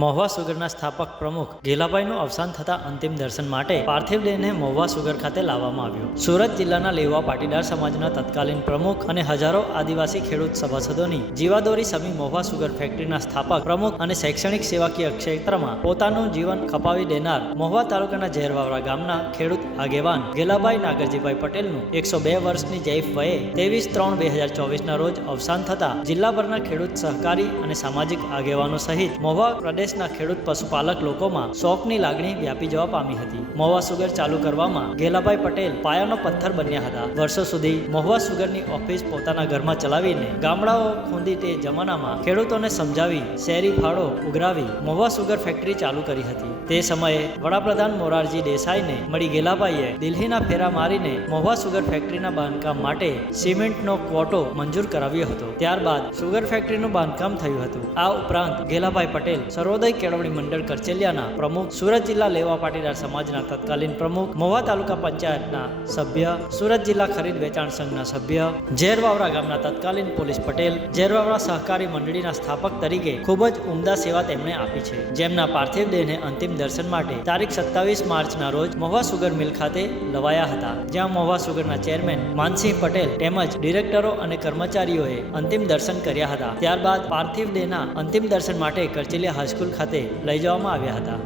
મહુવા સુગરના સ્થાપક પ્રમુખ ઘેલાભાઈનું અવસાન થતા અંતિમ દર્શન માટે પાર્થિવ દેહને મહુવા સુગર ખાતે લાવવામાં આવ્યું. સુરત જિલ્લાના લેવા પાટીદાર સમાજના તત્કાલીન પ્રમુખ અને હજારો આદિવાસી ખેડૂત સભાસદોની જીવાદોરી સમી મહુવા સુગર ફેક્ટરીના સ્થાપક પ્રમુખ અને શૈક્ષણિક સેવાકીય ક્ષેત્રમાં પોતાનું જીવન ખપાવી દેનાર મહુવા તાલુકાના ઝેરવાવરા ગામના ખેડૂત આગેવાન ઘેલાભાઈ નાગરજીભાઈ પટેલનું 102 વર્ષની જૈફ વયે 23/3/2024 રોજ અવસાન થતા જિલ્લાભરના ખેડૂત સહકારી અને સામાજિક આગેવાનો સહિત મહુવા પ્રદેશના ખેડૂત પશુપાલક લોકોમાં શોકની લાગણી વ્યાપી જવા પામી હતી. મહુવા સુગર ચાલુ કરવામાં ઘેલાભાઈ પટેલ પાયાનો પથ્થર બન્યા હતા. વર્ષો સુધી મહુવા સુગરની ઓફિસ પોતાના ઘરમાં ચલાવીને ગામડાઓ ખૂંદી તે જમાનામાં ખેડૂતોને સમજાવી શેરી ફાળો ઉઘરાવી મહુવા સુગર ફેક્ટરી ચાલુ કરી હતી. તે સમયે વડાપ્રધાન મોરારજી દેસાઈને મળી ઘેલાભાઈએ દિલ્હીના ફેરા મારીને મહુવા સુગર ફેક્ટરીના બાંધકામ માટે સિમેન્ટનો ક્વોટો મંજૂર કરાવ્યો હતો. ત્યારબાદ સુગર ફેક્ટરીનું બાંધકામ થયું હતું. આ ઉપરાંત ઘેલાભાઈ પટેલ સર્વોદય કેળવણી મંડળ કરચેલિયાના પ્રમુખ, સુરત જિલ્લા લેવા પાટીદાર સમાજના તત્કાલીન પ્રમુખ, મહુવા તાલુકા પંચાયતના સભ્ય, સુરત જિલ્લા ખરીદ વેચાણ સંઘના સભ્ય, ઝેરવાવરા ગામના તત્કાલીન પોલીસ પટેલ, ઝેરવાવરા સહકારી મંડળીના સ્થાપક તરીકે ખૂબ જ ઉમદા સેવા તેમણે આપી છે. જેમના પાર્થિવ દેહને અંતિમ દર્શન માટે તારીખ 27 માર્ચના રોજ મહુવા સુગર મિલ ખાતે લવાયા હતા, જ્યાં મહુવા સુગરના ચેરમેન માનસિંહ પટેલ તેમજ ડિરેક્ટરો અને કર્મચારીઓએ અંતિમ દર્શન કર્યા હતા. ત્યારબાદ પાર્થિવ દેહના અંતિમ દર્શન માટે કરચેલિયા હાઈસ્કૂલ ખાતે લઈ જવામાં આવ્યા હતા.